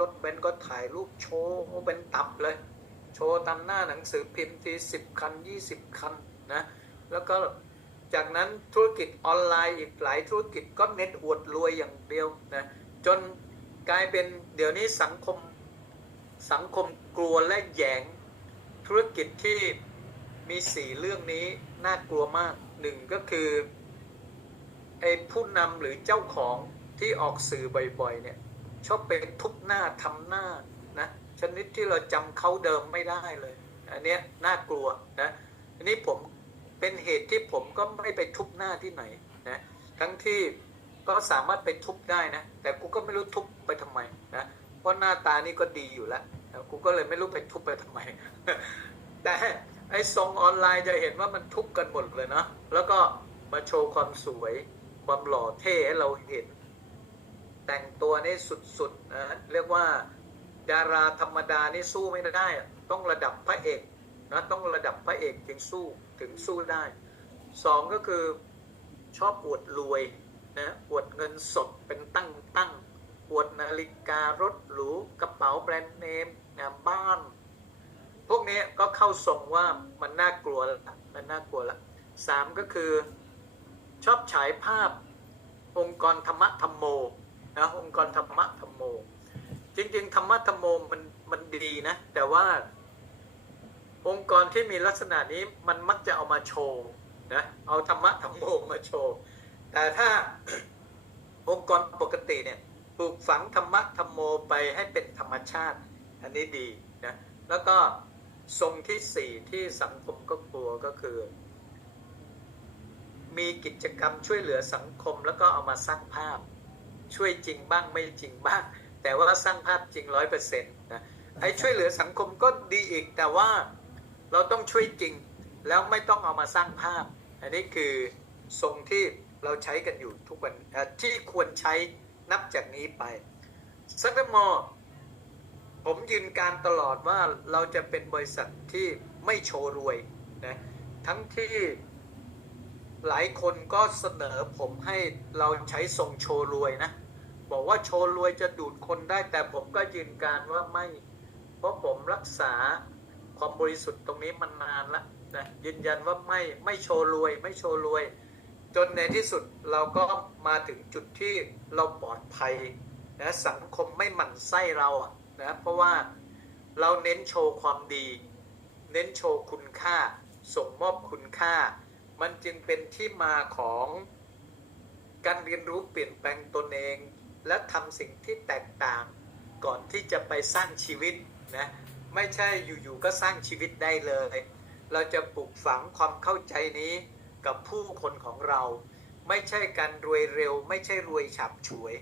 รถเบนซ์ก็ถ่ายรูปโชว์เป็นตับเลย โชว์ตามหน้าหนังสือพิมพ์ทีสิบคันยี่สิบคันนะแล้วก็จากนั้นธุรกิจออนไลน์อีกหลายธุรกิจก็เน้นอวดรวยอย่างเดียวนะจนกลายเป็นเดี๋ยวนี้สังคมสังคมกลัวและแยง ธุรกิจที่มีสี่เรื่องนี้น่ากลัวมากหนึ่งก็คือไอ้ผู้นำหรือเจ้าของที่ออกสื่อบ่อยๆเนี่ย ชอบไปทุบหน้าทำหน้านะชนิดที่เราจำเขาเดิมไม่ได้เลย อันเนี้ยน่ากลัวนะอันนี้ผมเป็นเหตุที่ผมก็ไม่ไปทุบหน้าที่ไหนนะทั้งที่ก็สามารถไปทุบได้นะ แต่กูก็ไม่รู้ทุบไปทำไมนะเพราะหน้าตานี่ก็ดีอยู่แล้วนะกูก็เลยไม่รู้ไปทุบไปทำไม แต่ไอ้ทรงออนไลน์จะเห็นว่ามันทุบกันหมดเลยเนาะแล้วก็มาโชว์ความสวยความหล่อเท่ให้เราเห็น แต่งตัวนี่สุดๆนะเรียกว่าดาราธรรมดานี่สู้ไม่ได้ ต้องระดับพระเอกนะต้องระดับพระเอกถึงสู้ถึงสู้ได้สองก็คือชอบอวดรวยนะอวดเงินสดเป็นตั้งตั้งอวดนาฬิการถหรูกระเป๋าแบรนด์เนมนะบ้าน พวกนี้ก็เข้าทรงว่ามันน่ากลัวล้วมันน่ากลัวละสามก็คือชอบฉายภาพองค์กรธรรมะธรรมโม นะองค์กรธรรมะธรรมโม จริง ๆ ธรรมะธรรมโมมันมันดีนะ แต่ว่าองค์กรที่มีลักษณะนี้มันมักจะเอามาโชว์นะเอาธรรมะธรรมโมมาโชว์ แต่ถ้าองค์กรปกติเนี่ยปลูกฝังธรรมะธรรมโมไปให้เป็นธรรมชาติ อันนี้ดีนะแล้วก็ทรงที่สี่ที่สังคมก็กลัวก็คือ มีกิจกรรมช่วยเหลือสังคมแล้วก็เอามาสร้างภาพ ช่วยจริงบ้างไม่จริงบ้าง แต่ว่าสร้างภาพจริงร้อยเปอร์เซ็นต์นะไอ้ช่วยเหลือสังคมก็ดีอีก แต่ว่าเราต้องช่วยจริง แล้วไม่ต้องเอามาสร้างภาพ อันนี้คือทรงที่เราใช้กันอยู่ทุกวันที่ควรใช้นับจากนี้ไปซัตมอผมยืนการตลอดว่าเราจะเป็นบริษัทที่ไม่โชว์รวยนะทั้งที่หลายคนก็เสนอผมให้เราใช้ทรงโชว์รวยนะ บอกว่าโชว์รวยจะดูดคนได้ แต่ผมก็ยืนการว่าไม่ เพราะผมรักษาความบริสุทธิ์ตรงนี้มานนานแล้วนะยืนยันว่าไม่ไม่โชว์รวย ไม่โชว์รวย จนในที่สุดเราก็มาถึงจุดที่เราปลอดภัยนะสังคมไม่หมั่นไส้เราอะนะเพราะว่าเราเน้นโชว์ความดี เน้นโชว์คุณค่า ส่งมอบคุณค่า มันจึงเป็นที่มาของการเรียนรู้เปลี่ยนแปลงตนเอง และทำสิ่งที่แตกต่างก่อนที่จะไปสร้างชีวิตนะไม่ใช่อยู่ๆก็สร้างชีวิตได้เลย เราจะปลูกฝังความเข้าใจนี้กับผู้คนของเรา ไม่ใช่การรวยเร็ว ไม่ใช่รวยฉับฉวย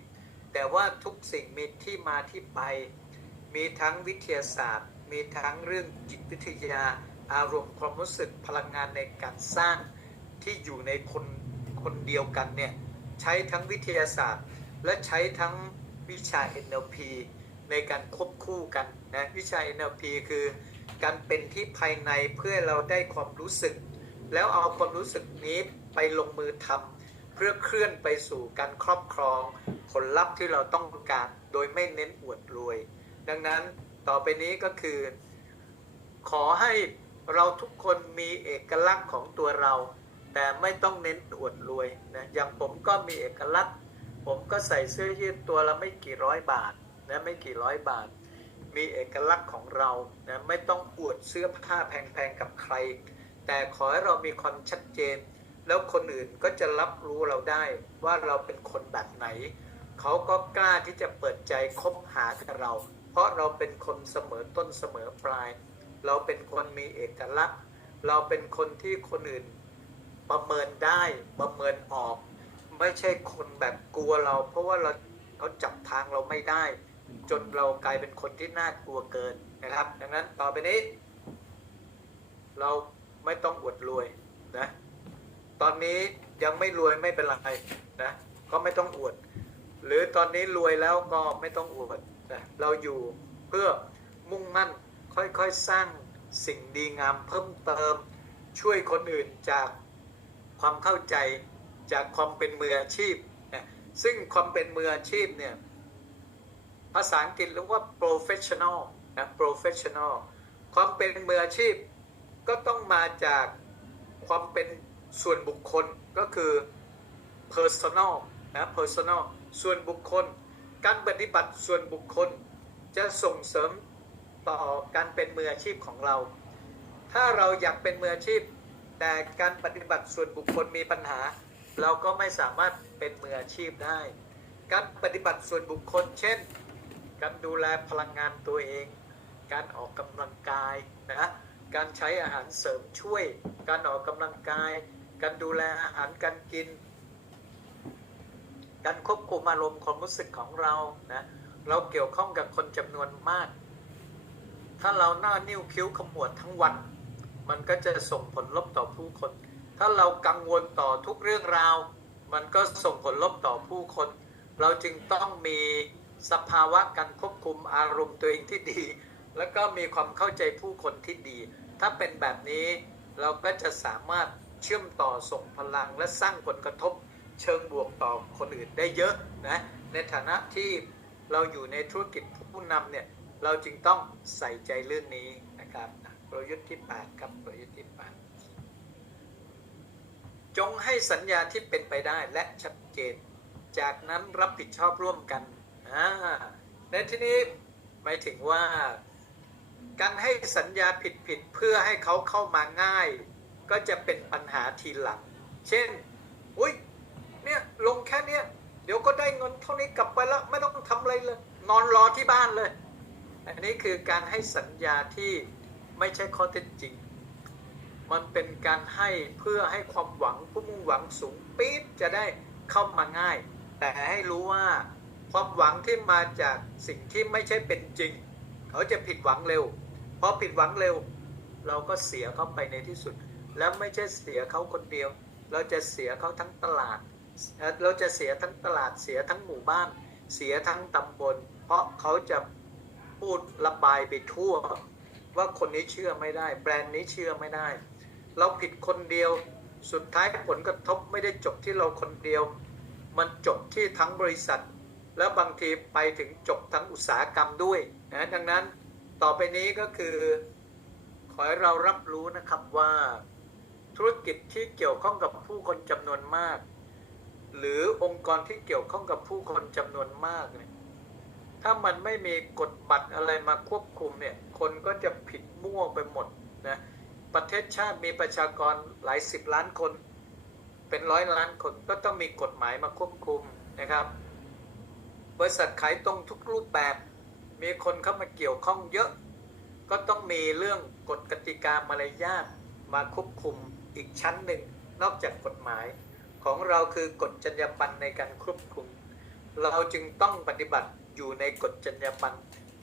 แต่ว่าทุกสิ่งมีที่มาที่ไป มีทั้งวิทยาศาสตร์ มีทั้งเรื่องจิตวิทยา อารมณ์ความรู้สึกพลังงานในการสร้างที่อยู่ในคนคนเดียวกันเนี่ยใช้ทั้งวิทยาศาสตร์ และใช้ทั้งวิชา NLP ในการควบคู่กันนะวิชา NLP คือการเป็นที่ภายในเพื่อเราได้ความรู้สึก แล้วเอาความรู้สึกนี้ไปลงมือทำเพื่อเคลื่อนไปสู่การครอบครองผลลัพธ์ที่เราต้องการ โดยไม่เน้นอวดรวย ดังนั้นต่อไปนี้ก็คือ ขอให้เราทุกคนมีเอกลักษณ์ของตัวเรา แต่ไม่ต้องเน้นอวดรวยนะอย่างผมก็มีเอกลักษณ์ ผมก็ใส่เสื้อยืดตัวละไม่กี่ร้อยบาทนะไม่กี่ร้อยบาท มีเอกลักษณ์ของเรานะไม่ต้องอวดเสื้อผ้าแพงๆกับใคร แต่ขอให้เรามีความชัดเจน แล้วคนอื่นก็จะรับรู้เราได้ว่าเราเป็นคนแบบไหน เขาก็กล้าที่จะเปิดใจคบหากับเรา เพราะเราเป็นคนเสมอต้นเสมอปลาย เราเป็นคนมีเอกลักษณ์ เราเป็นคนที่คนอื่นประเมินได้ประเมินออก ไม่ใช่คนแบบกลัวเรา เพราะว่าเราเขาจับทางเราไม่ได้ จนเรากลายเป็นคนที่น่ากลัวเกินนะครับ ดังนั้นต่อไปนี้ เราไม่ต้องอวดรวยนะ ตอนนี้ยังไม่รวยไม่เป็นไรนะ ก็ไม่ต้องอวด หรือตอนนี้รวยแล้วก็ไม่ต้องอวดนะเราอยู่เพื่อมุ่งมั่นค่อยๆสร้างสิ่งดีงามเพิ่มเติม ช่วยคนอื่นจากความเข้าใจ จากความเป็นมืออาชีพนะซึ่งความเป็นมืออาชีพเนี่ยภาษาอังกฤษเรียกว่า professional นะ professional ความเป็นมืออาชีพก็ต้องมาจากความเป็นส่วนบุคคลก็คือ personal นะ personal ส่วนบุคคล การปฏิบัติส่วนบุคคล จะส่งเสริมต่อการเป็นมืออาชีพของเรา ถ้าเราอยากเป็นมืออาชีพ แต่การปฏิบัติส่วนบุคคลมีปัญหา เราก็ไม่สามารถเป็นมืออาชีพได้ การปฏิบัติส่วนบุคคล เช่น การดูแลพลังงานตัวเอง การออกกำลังกายนะการใช้อาหารเสริมช่วย การออกกำลังกาย การดูแลอาหารการกิน การควบคุมอารมณ์ความรู้สึกของเรานะเราเกี่ยวข้องกับคนจำนวนมาก ถ้าเราหน้านิ้วคิ้วขมวดทั้งวัน มันก็จะส่งผลลบต่อผู้คน ถ้าเรากังวลต่อทุกเรื่องราว มันก็ส่งผลลบต่อผู้คน เราจึงต้องมีสภาวะการควบคุมอารมณ์ตัวเองที่ดี แล้วก็มีความเข้าใจผู้คนที่ดี ถ้าเป็นแบบนี้เราก็จะสามารถเชื่อมต่อส่งพลังและสร้างผลกระทบ เชิงบวกต่อคนอื่นได้เยอะนะในฐานะที่เราอยู่ในธุรกิจผู้นำเนี่ยเราจึงต้องใส่ใจเรื่องนี้นะครับกลยุทธ์ที่ 8 ครับกลยุทธ์ที่ 8 จงให้สัญญาที่เป็นไปได้และชัดเจน จากนั้นรับผิดชอบร่วมกันในที่นี้หมายถึงว่า การให้สัญญาผิดๆเพื่อให้เขาเข้ามาง่าย ก็จะเป็นปัญหาทีหลัง เช่น อุ้ยเนี่ยลงแค่เนี้ยเดี๋ยวก็ได้เงินเท่านี้กลับไปแล้วไม่ต้องทำอะไรเลย นอนรอที่บ้านเลย อันนี้คือการให้สัญญาที่ไม่ใช่ข้อเท็จจริง มันเป็นการให้เพื่อให้ความหวังผู้มุ่งหวังสูงปี๊ดจะได้เข้ามาง่าย แต่ให้รู้ว่าความหวังที่มาจากสิ่งที่ไม่ใช่เป็นจริง เขาจะผิดหวังเร็วพอผิดหวังเร็ว เราก็เสียเขาไปในที่สุด แล้วไม่ใช่เสียเขาคนเดียว เราจะเสียเขาทั้งตลาดเอ่อเราจะเสียทั้งตลาดเสียทั้งหมู่บ้าน เสียทั้งตำบล เพราะเขาจะพูดระบายไปทั่ว ว่าคนนี้เชื่อไม่ได้ แบรนด์นี้เชื่อไม่ได้ เราผิดคนเดียว สุดท้ายผลกระทบไม่ได้จบที่เราคนเดียว มันจบที่ทั้งบริษัท แล้วบางทีไปถึงจบทั้งอุตสาหกรรมด้วยนะดังนั้นต่อไปนี้ก็คือ ขอให้เรารับรู้นะครับว่าธุรกิจที่เกี่ยวข้องกับผู้คนจำนวนมาก หรือองค์กรที่เกี่ยวข้องกับผู้คนจำนวนมากเนี่ยถ้ามันไม่มีกฎบัตรอะไรมาควบคุมเนี่ย คนก็จะผิดมั่วไปหมดนะ ประเทศชาติมีประชากรหลายสิบล้านคน เป็นร้อยล้านคนก็ต้องมีกฎหมายมาควบคุมนะครับ บริษัทขายตรงทุกรูปแบบ มีคนเข้ามาเกี่ยวข้องเยอะ ก็ต้องมีเรื่องกฎกติกามารยาทมาควบคุมอีกชั้นหนึ่ง นอกจากกฎหมาย ของเราคือกฎจรรยาบรรณในการควบคุม เราจึงต้องปฏิบัติอยู่ในกฎจรรยาบรรณ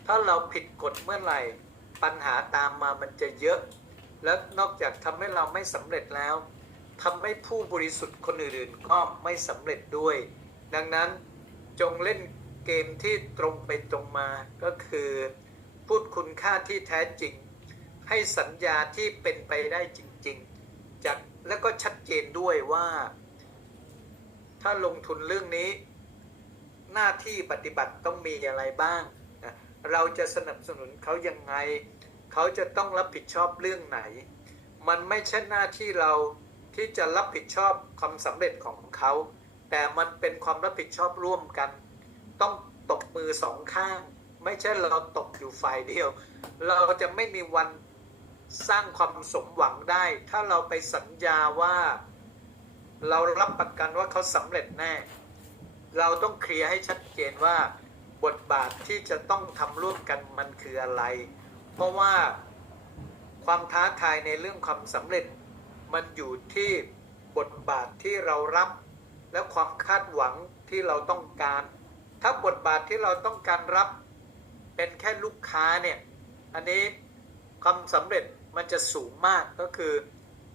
ถ้าเราผิดกฎเมื่อไหร่ปัญหาตามมามันจะเยอะ แล้วนอกจากทำให้เราไม่สำเร็จแล้วทำให้ผู้บริสุทธิ์คนอื่นๆก็ไม่สำเร็จด้วย ดังนั้นจงเล่นเกมที่ตรงไปตรงมาก็คือ พูดคุณค่าที่แท้จริง ให้สัญญาที่เป็นไปได้จริง ๆ จากแล้วก็ชัดเจนด้วยว่า ถ้าลงทุนเรื่องนี้ หน้าที่ปฏิบัติต้องมีอะไรบ้าง เราจะสนับสนุนเขายังไง เขาจะต้องรับผิดชอบเรื่องไหน มันไม่ใช่หน้าที่เราที่จะรับผิดชอบความสำเร็จของเขา แต่มันเป็นความรับผิดชอบร่วมกัน ต้องตบมือสองข้าง ไม่ใช่เราตบอยู่ฝ่ายเดียว เราจะไม่มีวันสร้างความสมหวังได้ ถ้าเราไปสัญญาว่า เรารับประกันว่าเขาสำเร็จแน่ เราต้องเคลียร์ให้ชัดเจนว่า บทบาทที่จะต้องทำร่วมกันมันคืออะไร เพราะว่าความท้าทายในเรื่องความสำเร็จ มันอยู่ที่บทบาทที่เรารับ และความคาดหวังที่เราต้องการ ถ้าบทบาทที่เราต้องการรับ เป็นแค่ลูกค้าเนี่ย อันนี้ความสำเร็จมันจะสูงมากก็คือ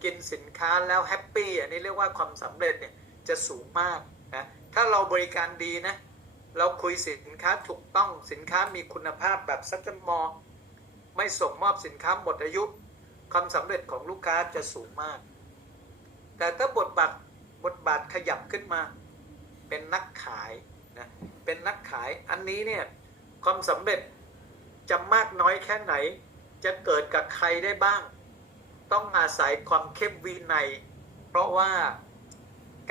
กินสินค้าแล้วแฮปปี้อันนี้เรียกว่าความสำเร็จเนี่ยจะสูงมากนะถ้าเราบริการดีนะ เราคุยสินค้าถูกต้องสินค้ามีคุณภาพแบบซัตเตอร์มอ ไม่ส่งมอบสินค้าหมดอายุความสำเร็จของลูกค้าจะสูงมาก แต่ถ้าบทบาทบทบาทขยับขึ้นมา เป็นนักขายนะเป็นนักขายอันนี้เนี่ยความสำเร็จจะมากน้อยแค่ไหน จะเกิดกับใครได้บ้าง ต้องอาศัยความเข้มวินัย เพราะว่า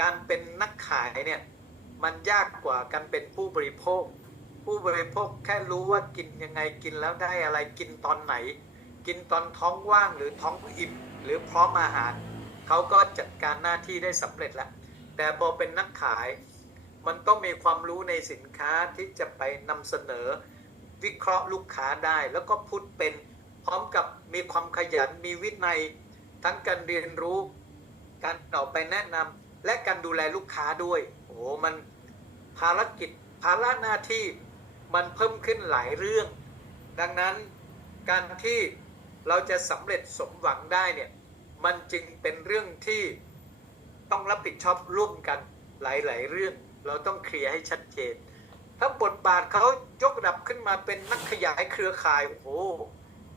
การเป็นนักขายเนี่ยมันยากกว่าการเป็นผู้บริโภค ผู้บริโภคแค่รู้ว่ากินยังไงกินแล้วได้อะไรกินตอนไหน กินตอนท้องว่างหรือท้องอิ่มหรือพร้อมอาหาร เขาก็จัดการหน้าที่ได้สำเร็จแล้ว แต่พอเป็นนักขาย มันต้องมีความรู้ในสินค้าที่จะไปนำเสนอ วิเคราะห์ลูกค้าได้ แล้วก็พูดเป็นพร้อมกับมีความขยันมีวินัย ทั้งการเรียนรู้ การออกไปแนะนำและการดูแลลูกค้าด้วยโอ้โหมันภารกิจภาระหน้าที่ มันเพิ่มขึ้นหลายเรื่อง ดังนั้นการที่เราจะสำเร็จสมหวังได้เนี่ยมันจึงเป็นเรื่องที่ต้องรับผิดชอบร่วมกันหลาย ๆ เรื่อง เราต้องเคลียร์ให้ชัดเจน ถ้าบทบาทเขายกระดับขึ้นมาเป็นนักขยายเครือข่ายโอ้โห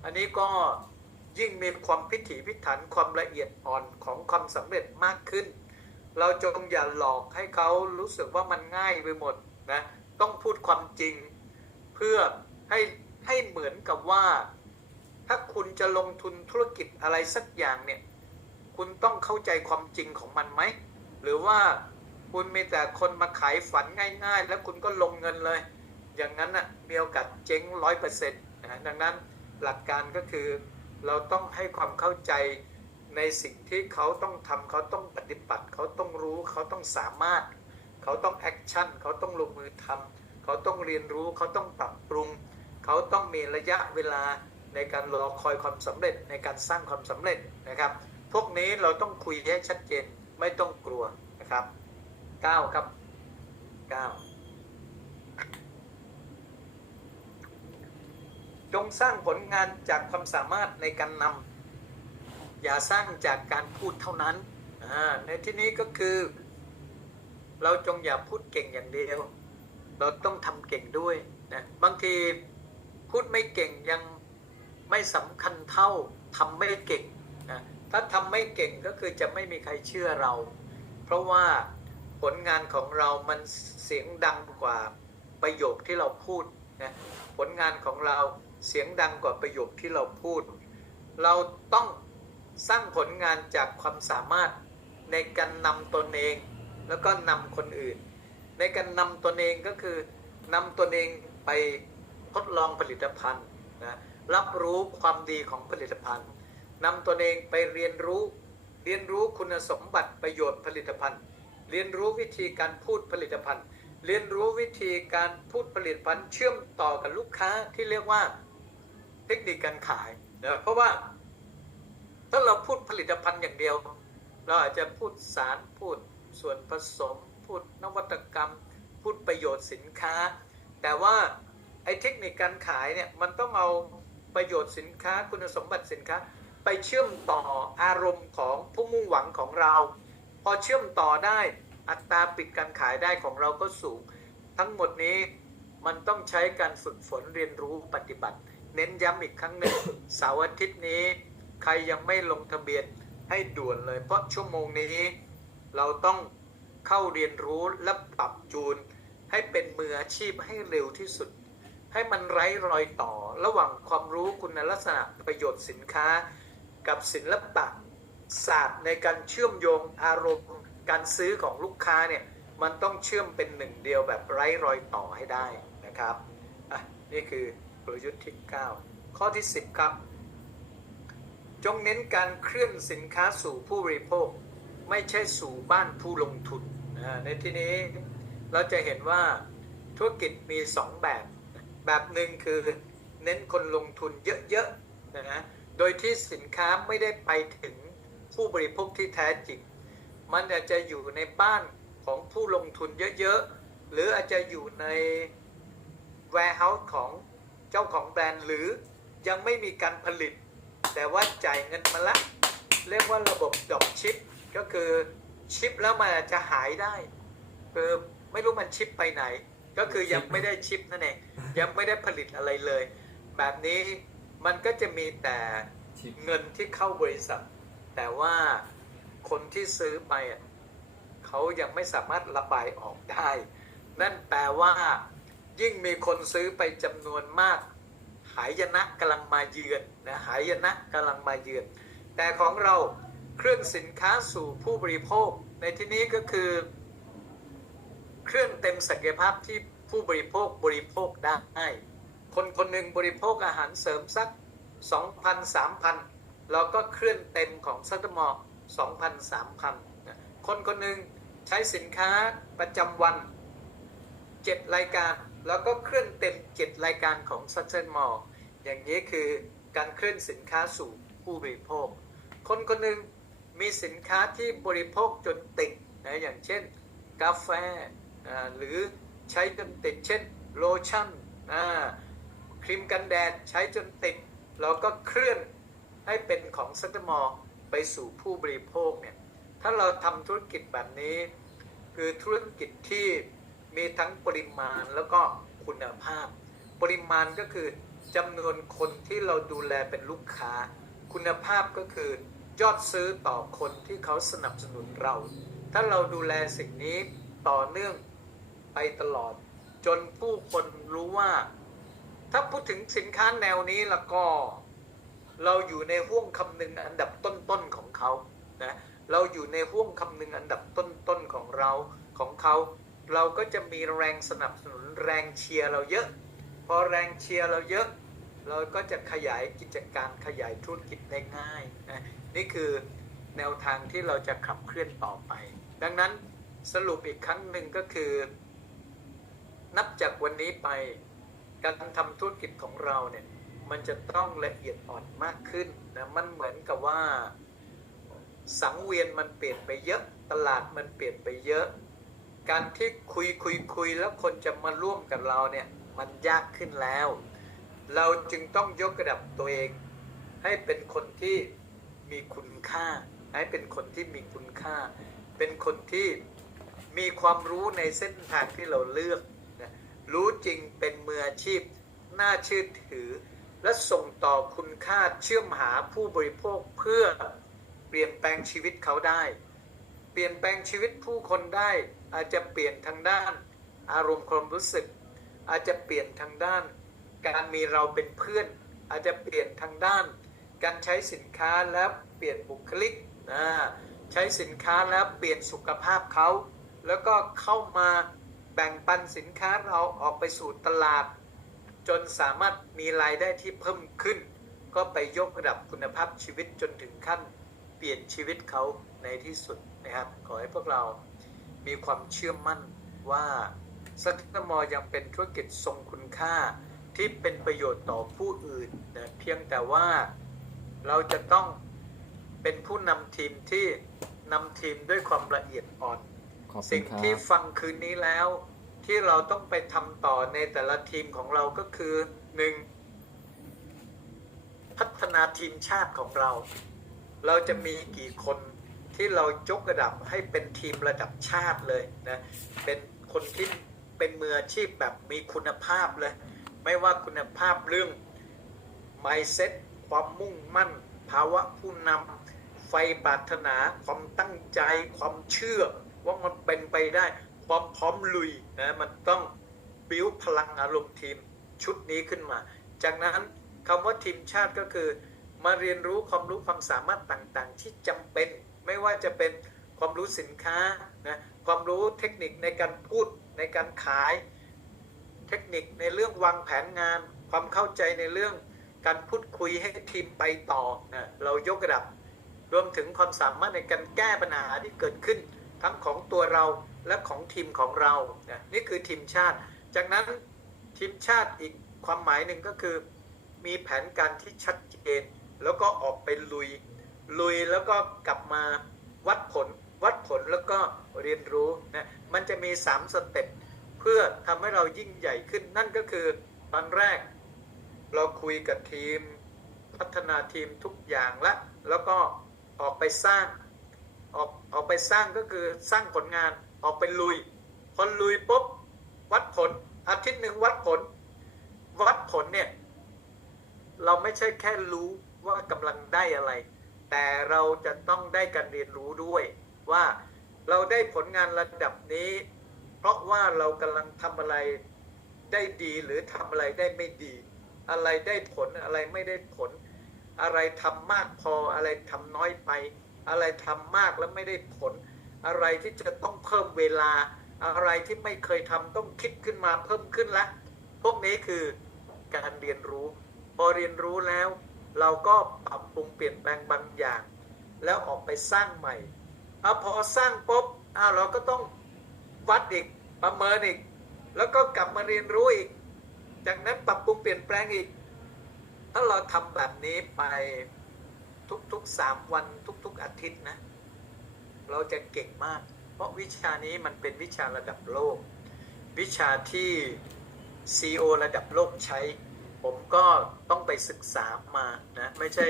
อันนี้ก็ยิ่งมีความพิถีพิถันความละเอียดอ่อนของความสำเร็จมากขึ้น เราจงอย่าหลอกให้เขารู้สึกว่ามันง่ายไปหมดนะต้องพูดความจริง เพื่อให้ให้เหมือนกับว่า ถ้าคุณจะลงทุนธุรกิจอะไรสักอย่างเนี่ย คุณต้องเข้าใจความจริงของมันไหม หรือว่าคุณมีแต่คนมาขายฝันง่าย ๆ แล้วคุณก็ลงเงินเลย อย่างนั้นน่ะมีโอกาสเจ๊งร้อยเปอร์เซ็นต์นะดังนั้นหลักการก็คือ เราต้องให้ความเข้าใจในสิ่งที่เขาต้องทำเขาต้องปฏิบัติ เขาต้องรู้ เขาต้องสามารถ เขาต้องแอคชั่นเขาต้องลงมือทำ เขาต้องเรียนรู้เขาต้องปรับปรุง เขาต้องมีระยะเวลาในการรอคอยความสำเร็จในการสร้างความสำเร็จนะครับ พวกนี้เราต้องคุยให้ชัดเจนไม่ต้องกลัวนะครับ9ครับ9จงสร้างผลงานจากความสามารถในการนำอย่าสร้างจากการพูดเท่านั้น ในที่นี้ก็คือ เราจงอย่าพูดเก่งอย่างเดียว เราต้องทำเก่งด้วยนะบางทีพูดไม่เก่งยังไม่สำคัญเท่าทำไม่เก่งนะถ้าทำไม่เก่งก็คือจะไม่มีใครเชื่อเรา เพราะว่าผลงานของเรามันเสียงดังกว่าประโยคที่เราพูดนะผลงานของเราเสียงดังกว่าประโยคที่เราพูด เราต้องสร้างผลงานจากความสามารถในการนำตนเอง แล้วก็นำคนอื่น ในการนำตนเองก็คือนำตนเองไปทดลองผลิตภัณฑ์นะรับรู้ความดีของผลิตภัณฑ์นำตนเองไปเรียนรู้ เรียนรู้คุณสมบัติประโยชน์ผลิตภัณฑ์ เรียนรู้วิธีการพูดผลิตภัณฑ์ เรียนรู้วิธีการพูดผลิตภัณฑ์เชื่อมต่อกับลูกค้าที่เรียกว่าเทคนิคการขายนะเพราะว่า ถ้าเราพูดผลิตภัณฑ์อย่างเดียว เราอาจจะพูดสารพูดส่วนผสม พูดนวัตกรรม พูดประโยชน์สินค้า แต่ว่าไอ้เทคนิคการขายเนี่ยมันต้องเอาประโยชน์สินค้าคุณสมบัติสินค้า ไปเชื่อมต่ออารมณ์ของผู้มุ่งหวังของเรา พอเชื่อมต่อได้อัตราปิดการขายได้ของเราก็สูง ทั้งหมดนี้มันต้องใช้การฝึกฝนเรียนรู้ปฏิบัติ เน้นย้ำอีกครั้งหนึ่งเสาร์อาทิตย์นี้ ใครยังไม่ลงทะเบียนให้ด่วนเลย เพราะชั่วโมงนี้เราต้อง เข้าเรียนรู้และปรับจูน ให้เป็นมืออาชีพให้เร็วที่สุด ให้มันไร้รอยต่อระหว่างความรู้คุณลักษณะประโยชน์สินค้า กับศิลปะศาสตร์ในการเชื่อมโยงอารมณ์การซื้อของลูกค้าเนี่ยมันต้องเชื่อมเป็นหนึ่งเดียวแบบไร้รอยต่อให้ได้นะครับอะนี่คือกลยุทธ์ที่ 9 ข้อที่ 10 ครับ จงเน้นการเคลื่อนสินค้าสู่ผู้บริโภค ไม่ใช่สู่บ้านผู้ลงทุน ในที่นี้เราจะเห็นว่าธุรกิจมี2แบบ แบบหนึ่งคือเน้นคนลงทุนเยอะๆนะฮะโดยที่สินค้าไม่ได้ไปถึงผู้บริโภคที่แท้จริง มันอาจจะอยู่ในบ้านของผู้ลงทุนเยอะๆ หรืออาจจะอยู่ใน warehouse ของเจ้าของแบรนด์หรือยังไม่มีการผลิต แต่ว่าจ่ายเงินมาละ เรียกว่าระบบดอปชิป ก็คือ ชิปแล้วมันอาจจะหายได้คือไม่รู้มันชิปไปไหน ก็คือยังไม่ได้ชิปนั่นเองยังไม่ได้ผลิตอะไรเลย แบบนี้มันก็จะมีแต่ชิปเงินที่เข้าบริษัท แต่ว่าคนที่ซื้อไปอะเขายังไม่สามารถระบายออกได้ นั่นแปลว่า ยิ่งมีคนซื้อไปจำนวนมาก หายนะกำลังมาเยือนนะหายนะกำลังมาเยือน แต่ของเรา เคลื่อนสินค้าสู่ผู้บริโภค ในที่นี้ก็คือ เคลื่อนเต็มศักยภาพที่ผู้บริโภคบริโภคได้ คนคนหนึ่งบริโภคอาหารเสริมสัก 2,000 3,000เราก็เคลื่อนเต็มของซัตมอ2,000 3,000นคนคนหนึ่งใช้สินค้าประจำวัน 7 รายการ แล้วก็เคลื่อนเต็ม 7 รายการของซัตเซนมออย่างนี้คือการเคลื่อนสินค้าสู่ผู้บริโภค คนคนหนึ่ง มีสินค้าที่บริโภคจนติดนะอย่างเช่น กาแฟหรือใช้จนติด เช่นโลชั่นครีมกันแดดใช้จนติด เราก็เคลื่อนให้เป็นของซัตมอไปสู่ผู้บริโภคเนี่ยถ้าเราทำธุรกิจแบบนี้ คือธุรกิจที่มีทั้งปริมาณแล้วก็คุณภาพ ปริมาณก็คือจำนวนคนที่เราดูแลเป็นลูกค้า คุณภาพก็คือ ยอดซื้อต่อคนที่เขาสนับสนุนเรา ถ้าเราดูแลสิ่งนี้ต่อเนื่องไปตลอด จนผู้คนรู้ว่า ถ้าพูดถึงสินค้าแนวนี้แล้วก็ เราอยู่ในห่วงคำหนึ่งอันดับต้นๆของเขานะเราอยู่ในห่วงคำหนึ่งอันดับต้นๆของเราของเขาเราก็จะมีแรงสนับสนุนแรงเชียร์เราเยอะ พอแรงเชียร์เราเยอะ เราก็จะขยายกิจการขยายธุรกิจได้ง่าย นี่คือแนวทางที่เราจะขับเคลื่อนต่อไป ดังนั้นสรุปอีกครั้งหนึ่งก็คือ นับจากวันนี้ไป การทำธุรกิจของเราเนี่ยมันจะต้องละเอียดอ่อนมากขึ้นนะมันเหมือนกับว่า สังเวียนมันเปลี่ยนไปเยอะตลาดมันเปลี่ยนไปเยอะ การที่คุยคุยคุยแล้วคนจะมาร่วมกับเราเนี่ยมันยากขึ้นแล้ว เราจึงต้องยกระดับตัวเอง ให้เป็นคนที่ มีคุณค่า ให้เป็นคนที่มีคุณค่า เป็นคนที่มีความรู้ในเส้นทางที่เราเลือกนะรู้จริงเป็นมืออาชีพ น่าเชื่อถือ และส่งต่อคุณค่าเชื่อมหาผู้บริโภคเพื่อเปลี่ยนแปลงชีวิตเขาได้ เปลี่ยนแปลงชีวิตผู้คนได้ อาจจะเปลี่ยนทางด้าน อารมณ์ความรู้สึก อาจจะเปลี่ยนทางด้าน การมีเราเป็นเพื่อน อาจจะเปลี่ยนทางด้าน การใช้สินค้าแล้วเปลี่ยนบุคลิกนะใช้สินค้าแล้วเปลี่ยนสุขภาพเขา แล้วก็เข้ามาแบ่งปันสินค้าเราออกไปสู่ตลาด จนสามารถมีรายได้ที่เพิ่มขึ้น ก็ไปยกระดับคุณภาพชีวิตจนถึงขั้น เปลี่ยนชีวิตเขาในที่สุดนะครับ ขอให้พวกเรามีความเชื่อมั่นว่าสักนมอยังเป็นธุรกิจทรงคุณค่าที่เป็นประโยชน์ต่อผู้อื่นนะเพียงแต่ว่า เราจะต้องเป็นผู้นำทีมที่นำทีมด้วยความละเอียดอ่อน ขอบคุณสิ่งครับที่ฟังคืนนี้แล้ว ที่เราต้องไปทำต่อในแต่ละทีมของเราก็คือหนึ่งพัฒนาทีมชาติของเรา เราจะมีกี่คนที่เรายกระดับให้เป็นทีมระดับชาติเลยนะเป็นคนที่เป็นมืออาชีพแบบมีคุณภาพเลย ไม่ว่าคุณภาพเรื่อง mindset ความมุ่งมั่น ภาวะผู้นำไฟปรารถนา ความตั้งใจ ความเชื่อ ว่ามันเป็นไปได้ความพร้อมลุยนะมันต้องบิ้วพลังอารมณ์ทีมชุดนี้ขึ้นมา จากนั้นคำว่าทีมชาติก็คือ มาเรียนรู้ความรู้ความสามารถต่างๆ ที่จำเป็น ไม่ว่าจะเป็นความรู้สินค้านะความรู้เทคนิคในการพูดในการขาย เทคนิคในเรื่องวางแผนงาน ความเข้าใจในเรื่อง การพูดคุยให้ทีมไปต่อนะเรายกระดับ รวมถึงความสามารถในการแก้ปัญหาที่เกิดขึ้น ทั้งของตัวเราและของทีมของเรานะนี่คือทีมชาติ จากนั้นทีมชาติอีกความหมายหนึ่งก็คือ มีแผนการที่ชัดเจน แล้วก็ออกไปลุย ลุยแล้วก็กลับมาวัดผล วัดผลแล้วก็เรียนรู้นะมันจะมี 3 สเต็ปเพื่อทำให้เรายิ่งใหญ่ขึ้นนั่นก็คือตอนแรก เราคุยกับทีม พัฒนาทีมทุกอย่างล้วแล้วก็ออกไปสร้างออกออกไปสร้างก็คือสร้างผลงานออกไปลุย พอลุยปุ๊บวัดผลอาทิตย์หนึ่งวัดผล วัดผลเนี่ย เราไม่ใช่แค่รู้ว่ากำลังได้อะไร แต่เราจะต้องได้การเรียนรู้ด้วยว่าเราได้ผลงานระดับนี้ เพราะว่าเรากำลังทำอะไรได้ดีหรือทำอะไรได้ไม่ดี อะไรได้ผลอะไรไม่ได้ผล อะไรทำมากพออะไรทำน้อยไป อะไรทำมากแล้วไม่ได้ผล อะไรที่จะต้องเพิ่มเวลา อะไรที่ไม่เคยทำต้องคิดขึ้นมาเพิ่มขึ้นละพวกนี้คือการเรียนรู้ พอเรียนรู้แล้ว เราก็ปรับปรุงเปลี่ยนแปลงบางอย่าง แล้วออกไปสร้างใหม่เอาพอสร้างปุ๊บอ้าเราก็ต้องวัดอีกประเมินอีก แล้วก็กลับมาเรียนรู้อีก จากนั้นปรับปรุงเปลี่ยนแปลงอีก ถ้าเราทำแบบนี้ไปทุกๆสามวันทุกๆอาทิตย์นะ เราจะเก่งมาก เพราะวิชานี้มันเป็นวิชาระดับโลก วิชาที่ CEO ระดับโลกใช้ ผมก็ต้องไปศึกษามานะ ไม่ใช่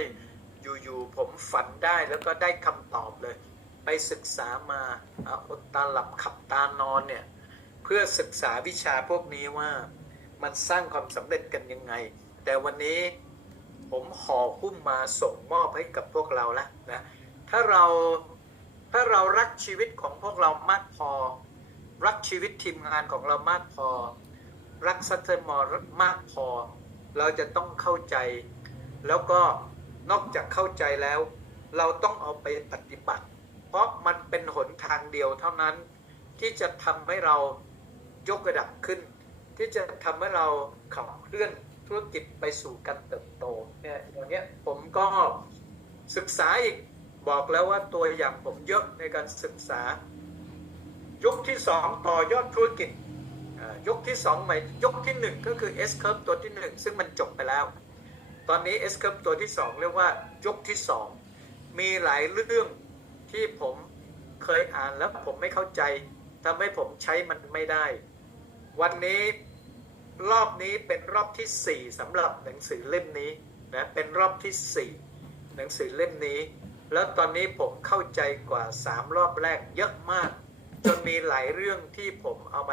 อยู่ๆผมฝันได้แล้วก็ได้คำตอบเลย ไปศึกษามาเอาอดตาหลับขับตานอนเนี่ย เพื่อศึกษาวิชาพวกนี้ว่า มันสร้างความสำเร็จกันยังไง แต่วันนี้ผมห่อหุ้มมาส่งมอบให้กับพวกเราแล้วนะถ้าเราถ้าเรารักชีวิตของพวกเรามากพอ รักชีวิตทีมงานของเรามากพอ รักซัตเทอร์มอร์มากพอ เราจะต้องเข้าใจ แล้วก็นอกจากเข้าใจแล้ว เราต้องเอาไปปฏิบัติ เพราะมันเป็นหนทางเดียวเท่านั้นที่จะทำให้เรายกระดับขึ้น ที่จะทำให้เราขับเคลื่อนธุรกิจไปสู่การเติบโตเนี่ยอย่างนี้ผมก็ศึกษาอีกบอกแล้วว่าตัวอย่างผมเยอะในการศึกษายกที่สองต่อยอดธุรกิจอ่ายกที่สองหมายยกที่หนึ่งก็คือ S curve ตัวที่หนึ่งซึ่งมันจบไปแล้ว ตอนนี้ S curve ตัวที่สองเรียกว่ายกที่สองมีหลายเรื่องที่ผมเคยอ่านแล้วผมไม่เข้าใจทำให้ผมใช้มันไม่ได้ วันนี้รอบนี้เป็นรอบที่ 4สำหรับหนังสือเล่มนี้นะเป็นรอบที่ 4 หนังสือเล่มนี้ แล้วตอนนี้ผมเข้าใจกว่า 3 รอบแรกเยอะมาก จนมีหลายเรื่องที่ผมเอามา